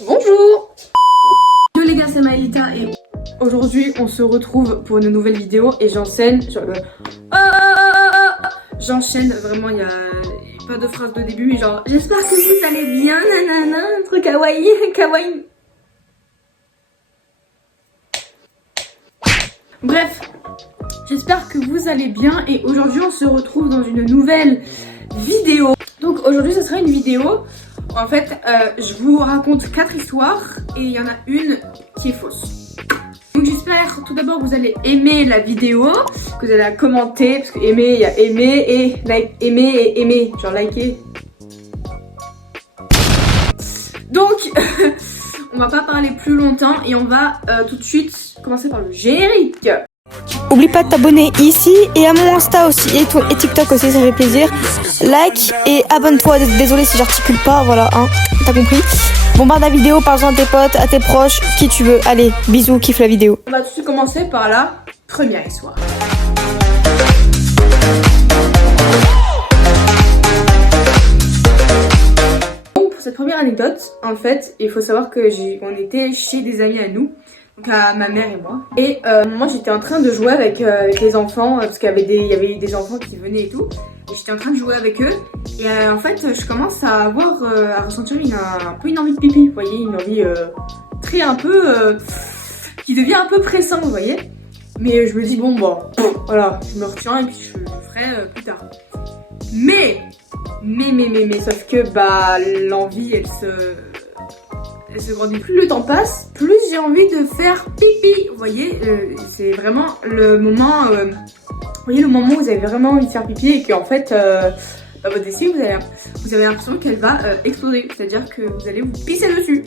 Bonjour. Yo les gars, c'est Maëlita et aujourd'hui on se retrouve pour une nouvelle vidéo et j'enchaîne. J'enchaîne vraiment, il y a pas de phrase de début mais genre j'espère que vous allez bien, nanana, un truc kawaii, kawaii. Bref, j'espère que vous allez bien et aujourd'hui on se retrouve dans une nouvelle vidéo. Donc aujourd'hui ce sera une vidéo. En fait, je vous raconte 4 histoires et il y en a une qui est fausse. Donc j'espère tout d'abord que vous allez aimer la vidéo, que vous allez la commenter, parce que aimer, il y a aimer et like, aimer, genre liker. Donc, on va pas parler plus longtemps et on va tout de suite commencer par le générique. Oublie pas de t'abonner ici et à mon Insta aussi et TikTok aussi, ça fait plaisir. Like et abonne-toi. Désolé si j'articule pas, voilà, hein, t'as compris. Bombarde la vidéo, parle-en à tes potes, à tes proches, qui tu veux. Allez, bisous, kiffe la vidéo. On va tout de suite commencer par la première histoire. Donc pour cette première anecdote, en fait, il faut savoir que on était chez des amis à nous. Donc à ma mère et moi. Et moi j'étais en train de jouer avec les enfants parce qu'il y avait des enfants qui venaient et tout. Et j'étais en train de jouer avec eux. Et en fait je commence à avoir, à ressentir un peu une envie de pipi. Vous voyez, une envie très un peu, qui devient un peu pressante, vous voyez. Mais je me dis bon voilà, je me retiens et puis je le ferai plus tard. Mais sauf que bah l'envie elle se grandit. Plus le temps passe, plus j'ai envie de faire pipi. Vous voyez, c'est vraiment le moment, vous voyez le moment où vous avez vraiment envie de faire pipi et qu'en fait, votre vessie, vous avez l'impression qu'elle va exploser. C'est-à-dire que vous allez vous pisser dessus.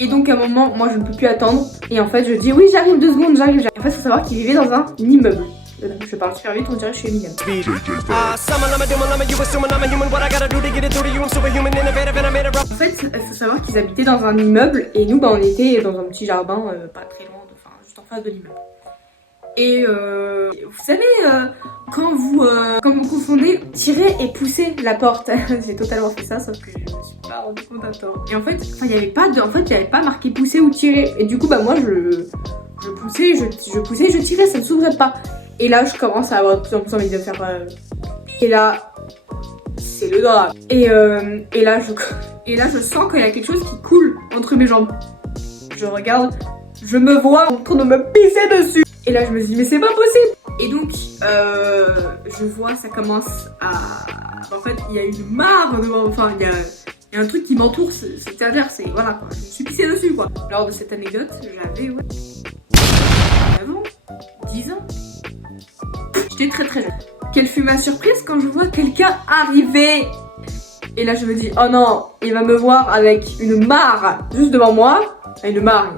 Et donc à un moment, moi je ne peux plus attendre. Et en fait, je dis oui, j'arrive 2 secondes, j'arrive. En fait, il faut savoir qu'il vivait dans un immeuble. Je parle super vite, on dirait que je suis Eminem. En fait, il faut savoir qu'ils habitaient dans un immeuble et nous, bah, on était dans un petit jardin, pas très loin, enfin juste en face de l'immeuble. Et vous savez, quand vous confondez tirer et pousser la porte, j'ai totalement fait ça, sauf que je me suis pas rendu compte à tort. Et en fait, il n'y avait pas marqué pousser ou tirer. Et du coup, bah moi, je poussais, je tirais, ça ne s'ouvrait pas. Et là, je commence à avoir de plus en plus envie de faire. Et là, c'est le drame. Et là, je sens qu'il y a quelque chose qui coule entre mes jambes. Je regarde, je me vois en train de me pisser dessus. Et là, je me dis, mais c'est pas possible. Et donc, je vois, ça commence à. En fait, il y a une mare devant. Enfin, il y a un truc qui m'entoure. C'est-à-dire, c'est. Voilà, quoi. Je me suis pissée dessus, quoi. Lors de cette anecdote, j'avais. Ouais. Avant 10 ans. J'étais très jeune. Quelle fut ma surprise quand je vois quelqu'un arriver. Et là je me dis oh non, il va me voir avec une mare juste devant moi. Une mare,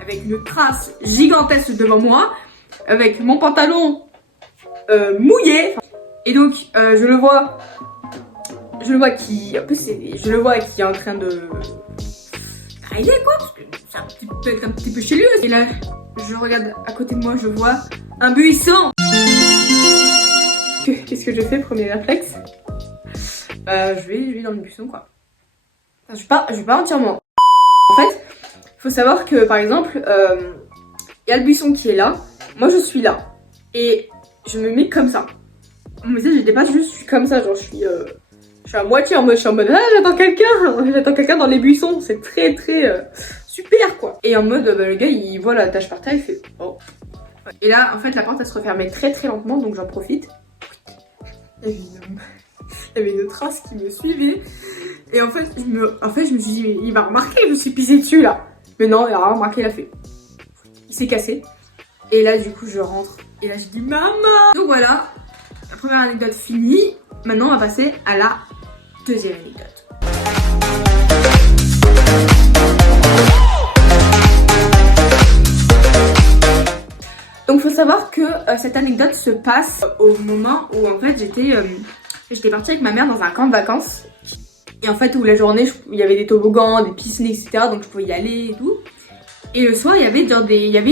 avec une trace gigantesque devant moi. Avec mon pantalon mouillé. Et donc je le vois qui est en train de arriver quoi. Parce que c'est un petit peu chez lui. Et là je regarde à côté de moi, je vois un buisson. Qu'est-ce que je fais, premier réflexe? Je vais dans le buisson quoi. Enfin, je vais pas entièrement. En fait, il faut savoir que par exemple, il y a le buisson qui est là. Moi je suis là. Et je me mets comme ça. Mon visage il dépasse juste, je suis comme ça, genre je suis à moitié en mode, ah j'attends quelqu'un dans les buissons. C'est très super quoi. Et en mode, le gars il voit la tâche par terre, il fait oh. Et là, en fait, la porte elle se refermait très lentement, donc j'en profite. Il y avait une trace qui me suivait. Et en fait, je me suis dit, mais il va remarquer que je me suis pissée dessus là. Mais non, il a rien remarqué, il a fait. Il s'est cassé. Et là, du coup, je rentre. Et là, je dis, maman! Donc voilà, la première anecdote finie. Maintenant, on va passer à la deuxième anecdote. Donc il faut savoir que cette anecdote se passe au moment où en fait j'étais partie avec ma mère dans un camp de vacances. Et en fait où la journée il y avait des toboggans, des piscines, etc. Donc je pouvais y aller et tout. Et le soir il y avait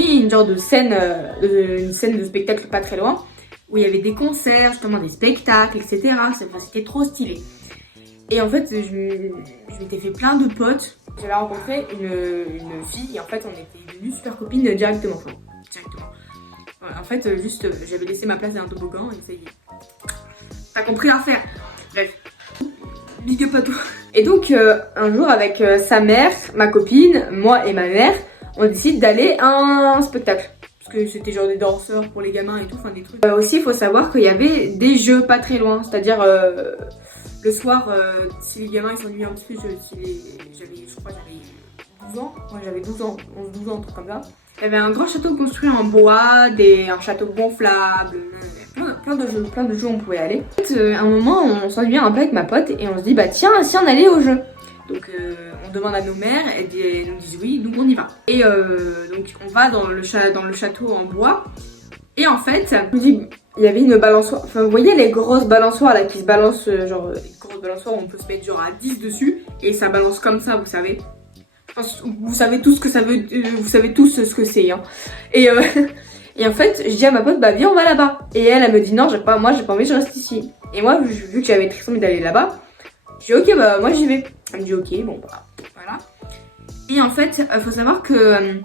une genre de scène, une scène de spectacle pas très loin. Où il y avait des concerts, justement des spectacles, etc. C'était trop stylé. Et en fait je m'étais fait plein de potes J'avais rencontré une fille et en fait on était devenues super copines directement. Enfin, directement. Ouais, en fait, juste j'avais laissé ma place dans un toboggan et ça y est. T'as compris l'affaire. Bref. Big up à toi. Et donc un jour avec sa mère, ma copine, moi et ma mère, on décide d'aller à un spectacle. Parce que c'était genre des danseurs pour les gamins et tout, enfin des trucs. Aussi il faut savoir qu'il y avait des jeux pas très loin. C'est-à-dire le soir, si les gamins ils s'ennuyaient un petit peu, je crois que j'avais 12 ans. Moi j'avais 12 ans, 11-12 ans, un truc comme ça. Il y avait un grand château construit en bois, un château gonflable, plein de jeux où on pouvait aller. En fait, à un moment, on s'ennuyait un peu avec ma pote et on se dit bah tiens, si on allait au jeu. Donc on demande à nos mères, elles nous disent oui, donc on y va. Et donc on va dans le château en bois. Et en fait, je me dis, il y avait une balançoire. Enfin, vous voyez les grosses balançoires là qui se balancent, genre les grosses balançoires où on peut se mettre genre à 10 dessus et ça balance comme ça, vous savez. Vous savez tous ce que ça veut, vous savez tous ce que c'est. Hein. Et en fait, je dis à ma pote, bah viens, on va là-bas. Et elle me dit non, moi j'ai pas envie, je reste ici. Et moi, vu que j'avais très envie d'aller là-bas, je dis ok, bah moi j'y vais. Elle me dit ok, bon bah voilà. Et en fait, faut savoir que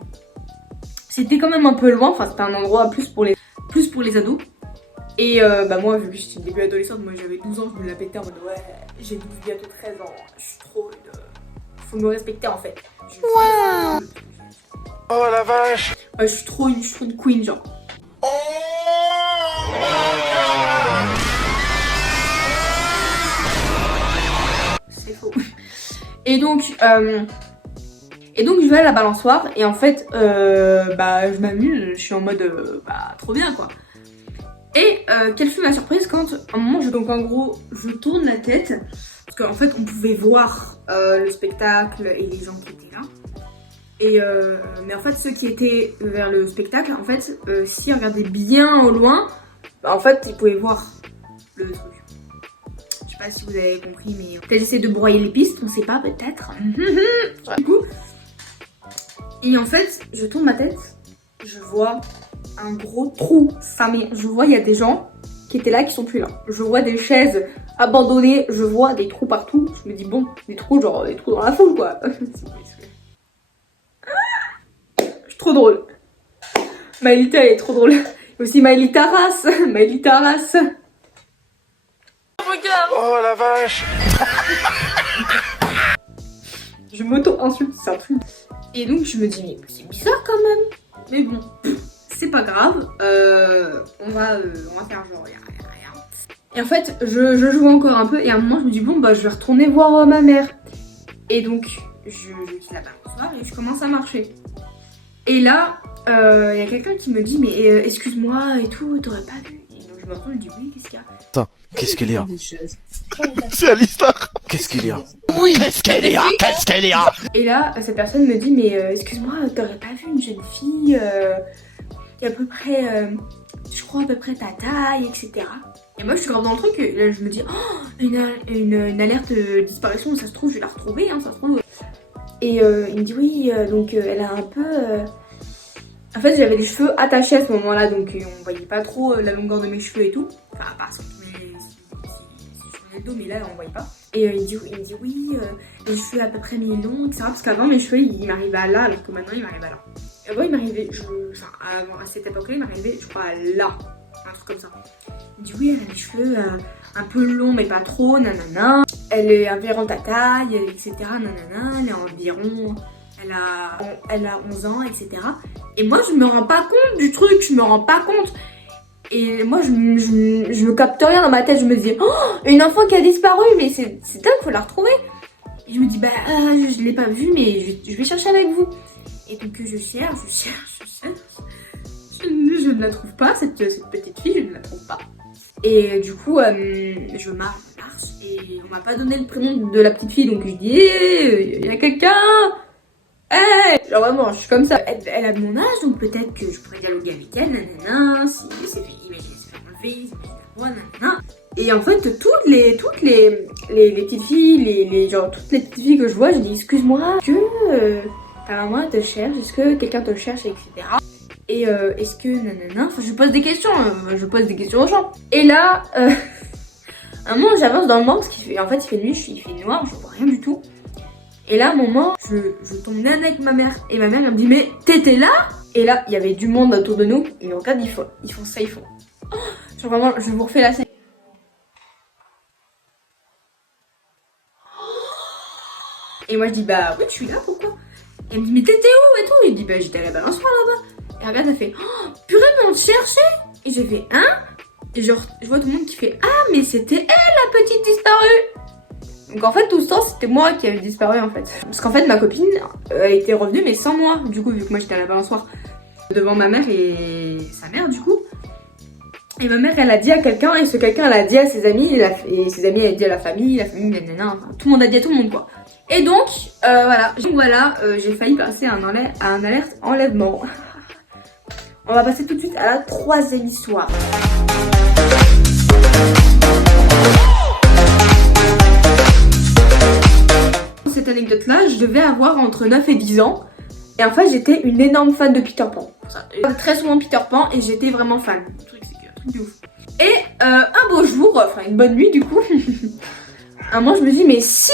c'était quand même un peu loin. Enfin, c'était un endroit plus pour les ados. Et bah moi, vu que j'étais début adolescente, moi j'avais 12 ans, je me la pétais en mode ouais, j'ai 12 bientôt 13 ans, je suis trop faut me respecter en fait. Wow. Oh la vache. Ouais, je suis trop une queen genre. C'est faux. Et donc je vais à la balançoire et en fait bah je m'amuse, je suis en mode bah trop bien quoi. Et quelle fut ma surprise quand à un moment en gros je tourne la tête parce qu'en fait on pouvait voir le spectacle et les gens qui étaient là. Et mais en fait ceux qui étaient vers le spectacle, en fait s'ils regardaient bien au loin, bah, en fait ils pouvaient voir le truc. Je sais pas si vous avez compris, mais peut-être essayer de broyer les pistes, on sait pas, peut-être. Du coup, et en fait je tourne ma tête, je vois un gros trou, je vois il y a des gens qui étaient là qui sont plus là. Je vois des chaises abandonnées, je vois des trous partout. Je me dis bon, des trous dans la foule quoi. Je suis trop drôle. Maëlita elle est trop drôle. Et aussi Maëlita Taras. Regarde. Oh la vache. Je m'auto-insulte, c'est un truc. Et donc je me dis mais c'est bizarre quand même. Mais bon, c'est pas grave. On va faire genre rien. Et en fait, je joue encore un peu et à un moment je me dis bon bah je vais retourner voir ma mère. Et donc je quitte la balançoire et je commence à marcher. Et là, il y a quelqu'un qui me dit mais excuse-moi et tout, t'aurais pas vu. Et donc je me retourne et je dis oui, qu'est-ce qu'il y a? Attends, qu'est-ce qu'il y a? C'est Alistar. Qu'est-ce qu'il y a? Oui, qu'est-ce qu'il y a? Et là, cette personne me dit mais excuse-moi, t'aurais pas vu une jeune fille qui est à peu près, je crois à peu près ta taille, etc. Et moi je suis grave dans le truc, et là je me dis oh, une alerte de disparition, ça se trouve je vais la retrouver, hein, ça se trouve. Et il me dit oui, donc elle a un peu... En fait j'avais les cheveux attachés à ce moment-là, donc on voyait pas trop la longueur de mes cheveux et tout. Enfin à part si je prenais le dos, mais là on voyait pas. Et il me dit oui, les cheveux à peu près mi-longs, etc. Parce qu'avant mes cheveux ils m'arrivaient à là, alors que maintenant ils m'arrivent à là. Et avant il m'arrivait, à cette époque-là il m'arrivait je crois à là, un truc comme ça. Il me dit oui, elle a les cheveux un peu longs mais pas trop, nanana. Elle est environ ta taille, etc. Nanana, elle est environ... Elle a 11 ans, etc. Et moi je me rends pas compte du truc, je me rends pas compte. Et moi je me capte rien dans ma tête, je me dis oh, une enfant qui a disparu, mais c'est dingue, faut la retrouver. Et je me dis bah je l'ai pas vue, mais je vais chercher avec vous. Et donc je cherche. Je ne la trouve pas, cette petite fille, je ne la trouve pas. Et du coup, je marche, et on m'a pas donné le prénom de la petite fille, donc je dis hey, y a quelqu'un. Hey, genre vraiment, je suis comme ça. Elle a mon âge, donc peut-être que je pourrais dialoguer avec elle, nanana, si elle s'est fait enlever, nanana. Et en fait, toutes les petites filles, toutes les petites filles que je vois, je dis excuse-moi, que ta maman te cherche, est-ce que quelqu'un te cherche, etc. Et est-ce que nanana, enfin je pose des questions aux gens. Et là, un moment j'avance dans le monde, parce qu'il fait nuit, il fait noir, je vois rien du tout. Et là, à un moment, je tombe nez avec ma mère. Et ma mère, elle me dit, mais t'étais là? Et là, il y avait du monde autour de nous. Ils me regardent, ils font ça, ils font. Oh, genre vraiment, je vous refais la scène. Et moi, je dis, bah oui, je suis là, pourquoi? Et elle me dit, mais t'étais où et tout? Et je dis, bah j'étais à la balançoire là-bas. Et regarde, elle fait, oh, purée, mais on te cherchait. Et j'ai fait, hein? Et genre, je vois tout le monde qui fait, ah, mais c'était elle, la petite disparue. Donc en fait, tout ce temps, c'était moi qui avais disparu en fait. Parce qu'en fait, ma copine était revenue, mais sans moi. Du coup, vu que moi j'étais à la balançoire devant ma mère et sa mère, du coup. Et ma mère, elle a dit à quelqu'un, et ce quelqu'un, elle a dit à ses amis, et ses amis, elle a dit à la famille, nanana, enfin, tout le monde a dit à tout le monde, quoi. Et donc, voilà, j'ai failli passer à un alerte enlèvement. On va passer tout de suite à la troisième histoire. Cette anecdote-là, je devais avoir entre 9 et 10 ans. Et en fait, j'étais une énorme fan de Peter Pan. Très souvent Peter Pan, et j'étais vraiment fan. Le truc, c'est un truc de ouf. Et un beau jour, enfin une bonne nuit du coup, un moment je me dis, mais si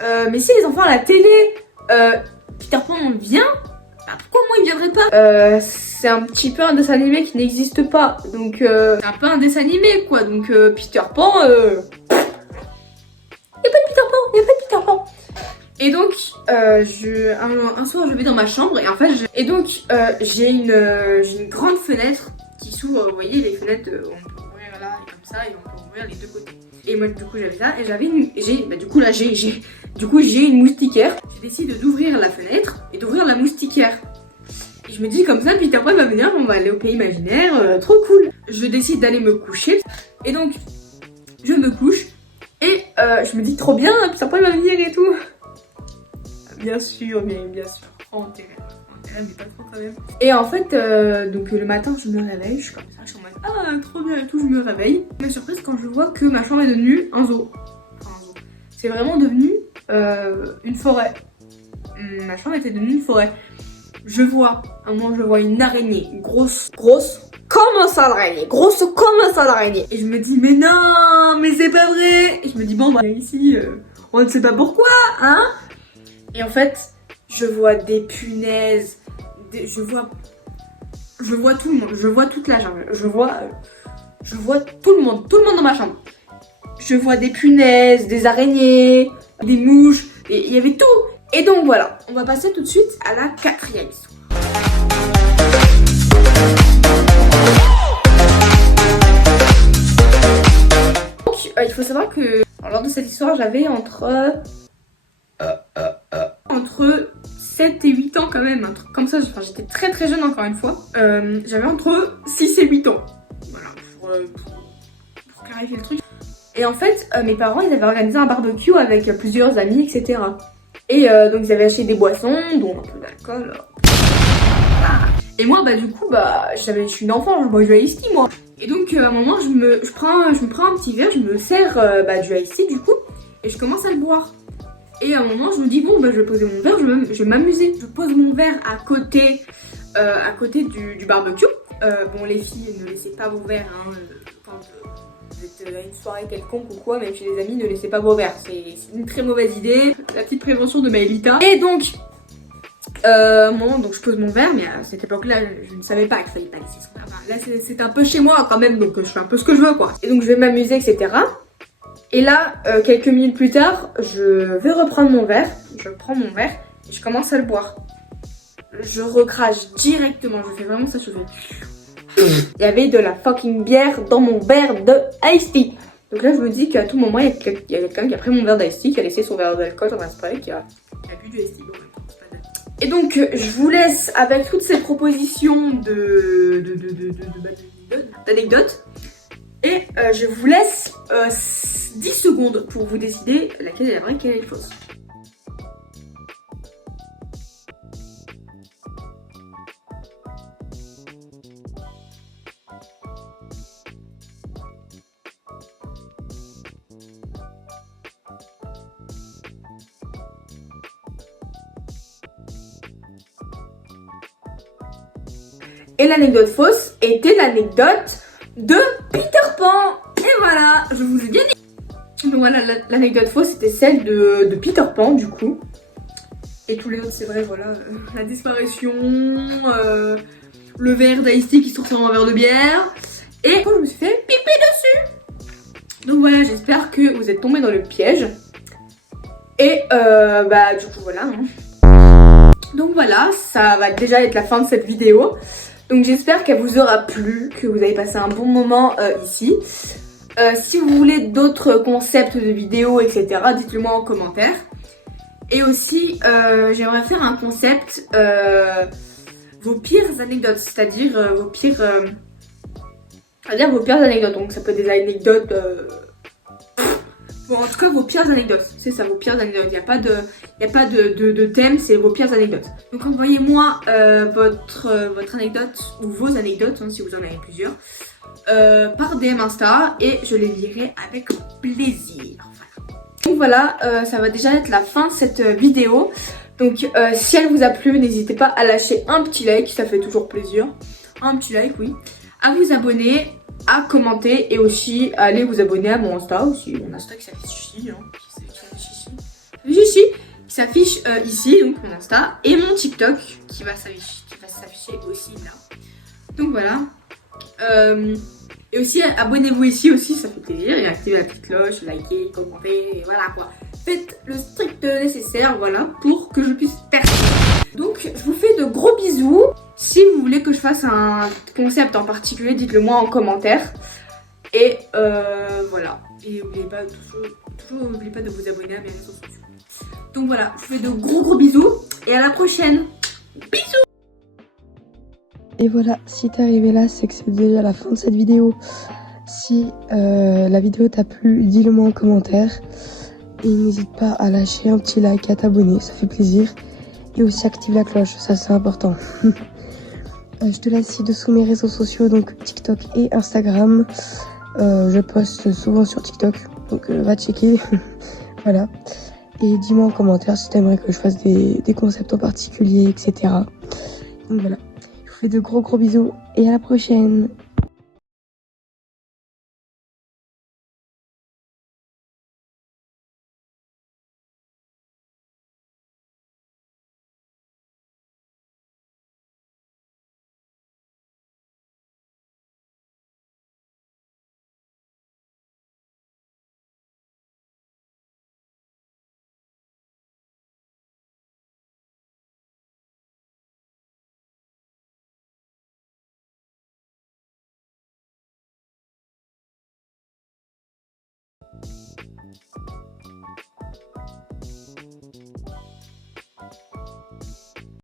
les enfants à la télé, Peter Pan vient, bah pourquoi moi il viendrait pas? C'est un petit peu un dessin animé qui n'existe pas, donc c'est un peu un dessin animé quoi, donc Peter Pan, y'a pas de Peter Pan, y'a pas de Peter Pan. Et donc un soir je vais dans ma chambre et en fait j'ai une grande fenêtre qui s'ouvre, vous voyez les fenêtres, on peut ouvrir là et comme ça et on peut ouvrir les deux côtés. Et moi du coup j'avais ça et j'ai une moustiquaire. J'ai décidé d'ouvrir la fenêtre et d'ouvrir la moustiquaire. Et je me dis comme ça, puis après va venir, on va aller au pays imaginaire, trop cool. Je décide d'aller me coucher et donc je me couche et je me dis trop bien, puis après va venir et tout. Bien sûr, bien sûr. En terrain, mais pas trop quand même. Et en fait, donc le matin, je me réveille, je suis comme ça, je suis en mode ah, trop bien et tout, je me réveille. Ma surprise quand je vois que ma chambre est devenue un zoo. Enfin, un zoo. C'est vraiment devenu une forêt. Ma chambre était devenue une forêt. Je vois une araignée, grosse, comme ça l'araignée, grosse comme ça l'araignée. Et je me dis, mais non, mais c'est pas vrai. Et je me dis, bon, bah ici, on ne sait pas pourquoi, hein. Et en fait, je vois des punaises, je vois tout le monde, je vois toute la jungle, je vois tout le monde dans ma chambre. Je vois des punaises, des araignées, des mouches, et il y avait tout. Et donc voilà, on va passer tout de suite à la quatrième histoire. Donc, il faut savoir que lors de cette histoire, j'avais entre 7 et 8 ans quand même, un truc comme ça, enfin, j'étais très jeune encore une fois. J'avais entre 6 et 8 ans. Voilà, pour clarifier le truc. Et en fait, mes parents, ils avaient organisé un barbecue avec plusieurs amis, etc. Et donc ils avaient acheté des boissons, dont un peu d'alcool. Et moi, bah du coup, je suis une enfant, je bois du iced tea moi. Et donc à un moment, je me prends un petit verre, je me sers du iced tea du coup, et je commence à le boire. Et à un moment, je me dis, bon, je vais poser mon verre, je vais m'amuser. Je pose mon verre à côté du barbecue. Bon, les filles, ne laissez pas vos verres, hein, quand vous êtes à une soirée quelconque ou quoi, même chez les amis, ne laissez pas vos verres. C'est une très mauvaise idée. La petite prévention de Maëlita. Et donc, à un moment, donc je pose mon verre, mais à cette époque-là, je ne savais pas qu'il fallait pas laisser son verre. Enfin, là, c'est un peu chez moi quand même, donc je fais un peu ce que je veux, quoi. Et donc, je vais m'amuser, etc. Et là, quelques minutes plus tard, je vais reprendre mon verre. Je prends mon verre et je commence à le boire. Je recrache directement, je fais vraiment ça, je fais... Il y avait de la fucking bière dans mon verre de iced tea. Donc là, je me dis qu'à tout moment, il y a quelqu'un qui a pris mon verre d'iced tea, qui a laissé son verre d'alcool dans un spray, qui a bu du iced tea. Et donc, je vous laisse avec toutes ces propositions d'anecdotes. Et je vous laisse 10 secondes pour vous décider laquelle est la vraie, quelle est la fausse. Et l'anecdote fausse était l'anecdote de Peter Pan. Et voilà, je vous ai bien dit. Donc voilà, l'anecdote fausse c'était celle de Peter Pan du coup. Et tous les autres c'est vrai, voilà, la disparition, le verre d'Ice Tea qui se transforme en verre de bière. Et je me suis fait pipi dessus. Donc voilà, j'espère que vous êtes tombés dans le piège. Et bah du coup voilà. Donc voilà, ça va déjà être la fin de cette vidéo. Donc j'espère qu'elle vous aura plu, que vous avez passé un bon moment ici. Si vous voulez d'autres concepts de vidéos, etc., dites-le moi en commentaire. Et aussi, j'aimerais faire un concept, vos pires anecdotes, c'est-à-dire vos pires anecdotes. Donc ça peut être des anecdotes... Bon, en tout cas, vos pires anecdotes. C'est ça, vos pires anecdotes. Il n'y a pas de thème, c'est vos pires anecdotes. Donc envoyez-moi votre anecdote ou vos anecdotes, hein, si vous en avez plusieurs, par DM Insta et je les lirai avec plaisir. Voilà. Donc voilà, ça va déjà être la fin de cette vidéo. Donc si elle vous a plu, n'hésitez pas à lâcher un petit like, ça fait toujours plaisir. Un petit like, oui. À vous abonner, à commenter et aussi à aller vous abonner à mon Insta aussi. Mon Insta qui s'affiche ici, qui s'affiche ici, donc mon Insta. Et mon TikTok qui va s'afficher aussi là. Donc voilà. Et aussi abonnez-vous ici aussi, ça fait plaisir. Et activez la petite cloche, likez, commentez, et voilà quoi. Faites le strict nécessaire, voilà, pour que je puisse percer. Donc je vous fais de gros bisous. Si vous voulez que je fasse un concept en particulier, dites-le moi en commentaire. Et voilà. Et n'oubliez pas, toujours n'oubliez pas de vous abonner à mes réseaux sociaux. Donc voilà, je vous fais de gros bisous et à la prochaine. Bisous. Et voilà, si t'es arrivé là, c'est que c'est déjà la fin de cette vidéo. Si la vidéo t'a plu, dis-le moi en commentaire. Et n'hésite pas à lâcher un petit like, à t'abonner, ça fait plaisir. Et aussi active la cloche, ça c'est important. Je te laisse ci-dessous mes réseaux sociaux, donc TikTok et Instagram. Je poste souvent sur TikTok, donc va checker. Voilà. Et dis-moi en commentaire si t'aimerais que je fasse des concepts en particulier, etc. Donc voilà. Je vous fais de gros bisous et à la prochaine.